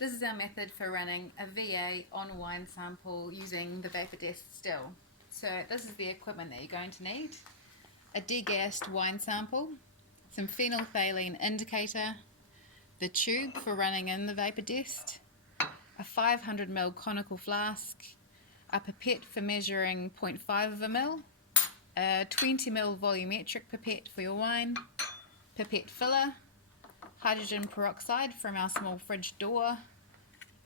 This is our method for running a VA on a wine sample using the Vapodest still. So this is the equipment that you're going to need. A degassed wine sample, some phenolphthalein indicator, the tube for running in the Vapodest, a 500ml conical flask, a pipette for measuring 0.5 of a ml, a 20ml volumetric pipette for your wine, pipette filler, hydrogen peroxide from our small fridge door,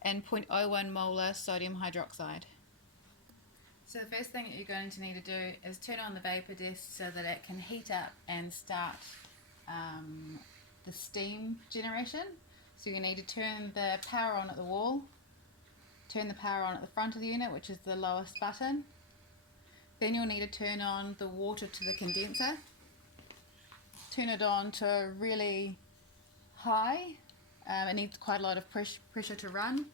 and 0.01 molar sodium hydroxide. So the first thing that you're going to need to do is turn on the Vapodest so that it can heat up and start the steam generation. So you need to turn the power on at the wall, turn the power on at the front of the unit, which is the lowest button. Then you'll need to turn on the water to the condenser. Turn it on to really high. It needs quite a lot of pressure to run.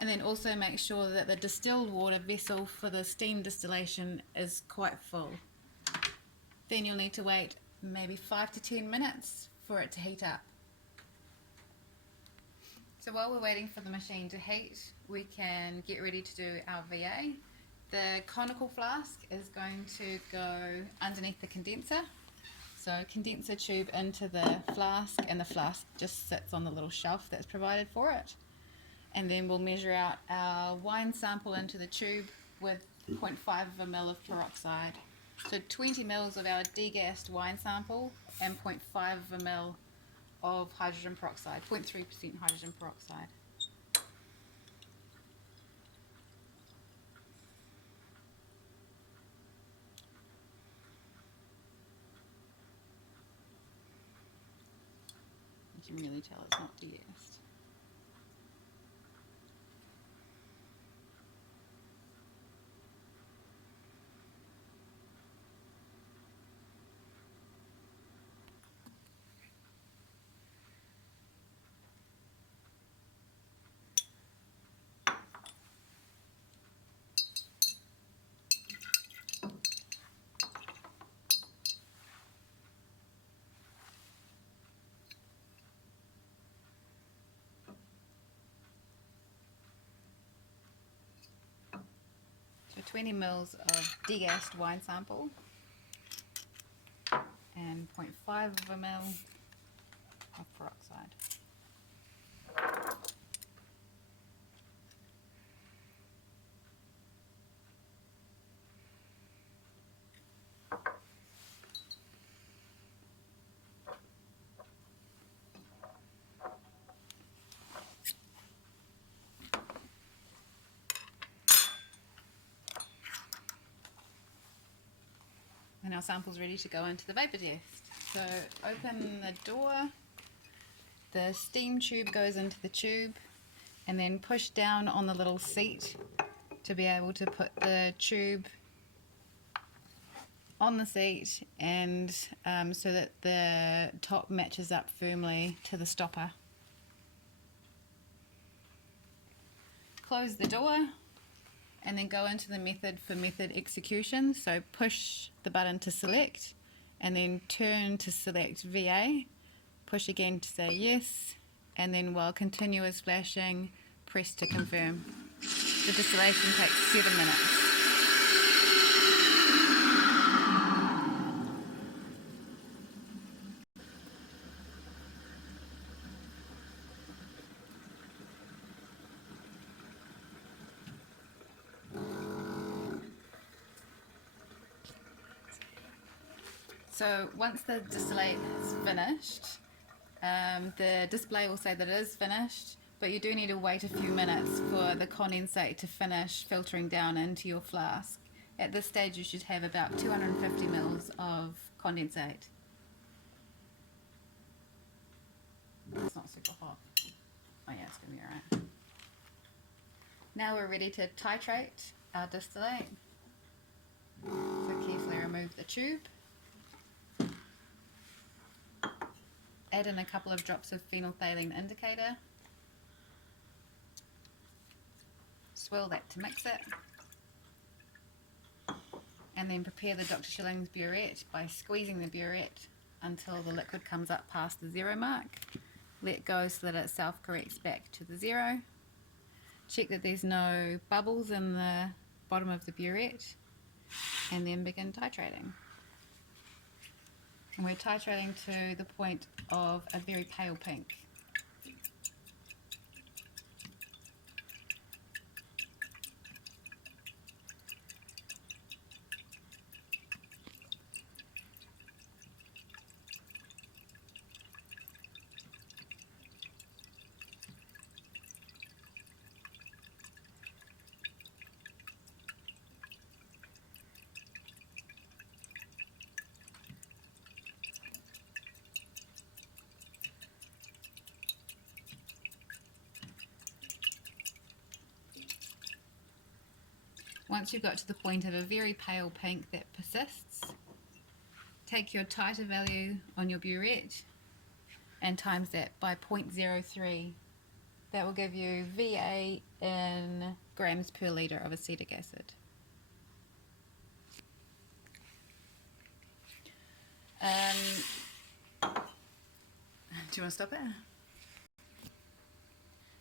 And then also make sure that the distilled water vessel for the steam distillation is quite full. Then you'll need to wait maybe 5 to 10 minutes for it to heat up. So while we're waiting for the machine to heat, we can get ready to do our VA. The conical flask is going to go underneath the condenser. So condenser tube into the flask, and the flask just sits on the little shelf that's provided for it. And then we'll measure out our wine sample into the tube with 0.5 of a ml of peroxide. So 20 ml of our degassed wine sample and 0.5 of a ml of hydrogen peroxide, 0.3% hydrogen peroxide. You can really tell it's not degassed. So 20 ml of degassed wine sample and 0.5 of a ml of peroxide. And our sample's ready to go into the Vapodest. So open the door, the steam tube goes into the tube, and then push down on the little seat to be able to put the tube on the seat, and so that the top matches up firmly to the stopper. Close the door and then go into the method for method execution. So push the button to select and then turn to select VA. Push again to say yes, and then while continuous flashing, press to confirm. The distillation takes 7 minutes. So once the distillate is finished, the display will say that it is finished, but you do need to wait a few minutes for the condensate to finish filtering down into your flask. At this stage you should have about 250 ml of condensate. It's not super hot. Oh yeah, it's going to be alright. Now we're ready to titrate our distillate. So carefully remove the tube. Add in a couple of drops of phenolphthalein indicator. Swirl that to mix it. And then prepare the Dr. Schilling's burette by squeezing the burette until the liquid comes up past the 0 mark. Let go so that it self-corrects back to the 0. Check that there's no bubbles in the bottom of the burette, and then begin titrating. And we're titrating to the point of a very pale pink. Once you've got to the point of a very pale pink that persists, take your titer value on your burette and times that by 0.03. That will give you VA in grams per litre of acetic acid. Do you want to stop it?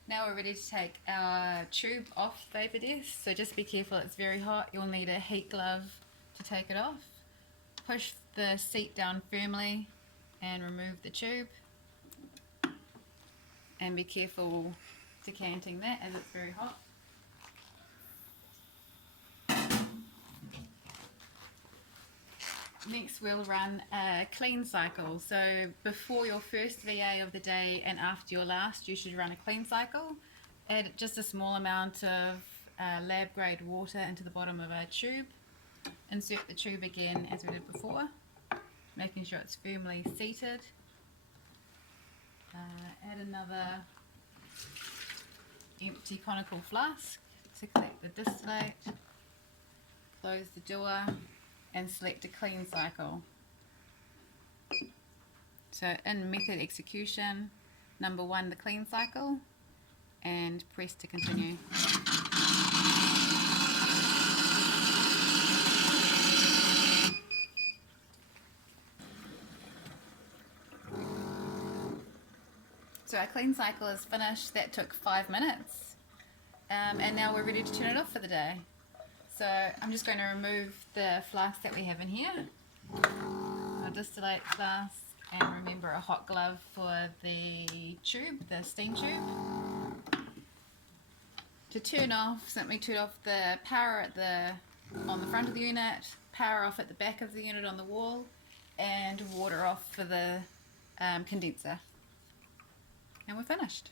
Now we're ready to take our tube off Vapodest, so just be careful, it's very hot. You'll need a heat glove to take it off. Push the seat down firmly and remove the tube. And be careful decanting that as it's very hot. Next we'll run a clean cycle. So before your first VA of the day and after your last, you should run a clean cycle. Add just a small amount of lab grade water into the bottom of a tube. Insert the tube again as we did before, making sure it's firmly seated. Add another empty conical flask to collect the distillate. Close the door and select a clean cycle. So in method execution, number 1, the clean cycle, and press to continue. So our clean cycle is finished. That took 5 minutes. And now we're ready to turn it off for the day. So I'm just going to remove the flask that we have in here, our distillate flask, and remember a hot glove for the tube, the steam tube. To turn off, simply turn off the power on the front of the unit, power off at the back of the unit on the wall, and water off for the condenser. And we're finished.